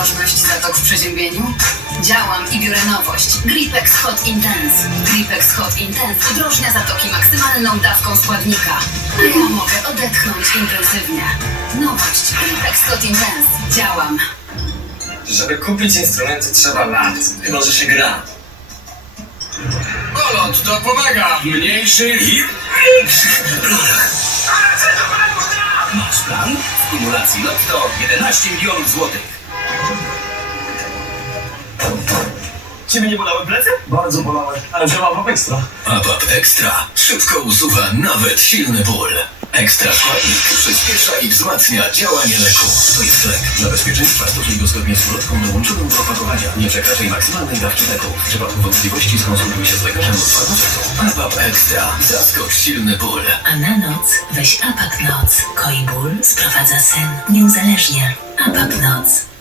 ostrożność zatok w przeziębieniu? Działam i biorę nowość. Gripex Hot Intense. Gripex Hot Intense udrożnia zatoki maksymalną dawką składnika. A ja mogę odetchnąć intensywnie. Nowość. Gripex Hot Intense. Działam. Żeby kupić instrumenty trzeba lat, chyba że się gra. Polot to pomaga! Mniejszy i większy! Masz plan? W kumulacji Lotto 11 milionów złotych. Ciebie nie bolały plecy? Bardzo bolały, ale działam wam ekstra. APAP Extra szybko usuwa nawet silny ból. Ekstra składnik przyspiesza i wzmacnia działanie leku. To jest lek. Dla bezpieczeństwa stosuj go zgodnie z ulotką dołączoną do opakowania. Nie przekraczaj maksymalnej dawki leku. W przypadku wątpliwości skonsultuj się z lekarzem lub farmaceutą. APAP Extra. Zaskocz silny ból. A na noc weź Apak Noc. Koi ból, sprowadza sen, nie uzależnia. Apak Noc.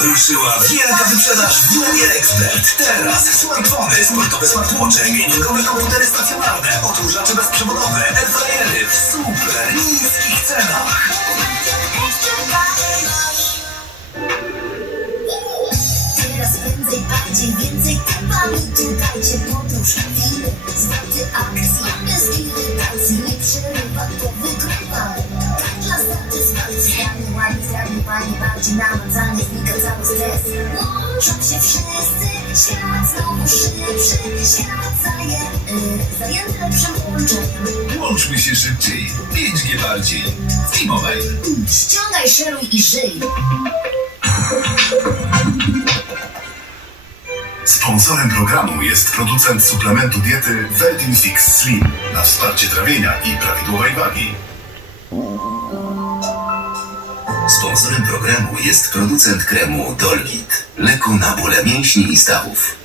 Ruszyła wielka wyprzedaż w Junior Expert. Teraz smartfony, sportowe smartwatche, gamingowe komputery stacjonarne, odkurzacze bezprzewodowe, airfryery w super niskich cenach. Teraz prędzej, bardziej, więcej tempami Dajcie podróż, chwile, zwroty akcji Bez panie Bardziej namacalnie znika cały stres Łączą się wszyscy Świat znowu szybszy Świat zaje, y, zajęty lepszym połączeniem Łączmy się szybciej. 5G bardziej. T-Mobile. Ściągaj, szeruj i żyj Sponsorem programu jest producent suplementu diety Veltin Fix Slim na wsparcie trawienia i prawidłowej wagi. Sponsorem programu jest producent kremu Dolgit. Leku na bóle mięśni i stawów.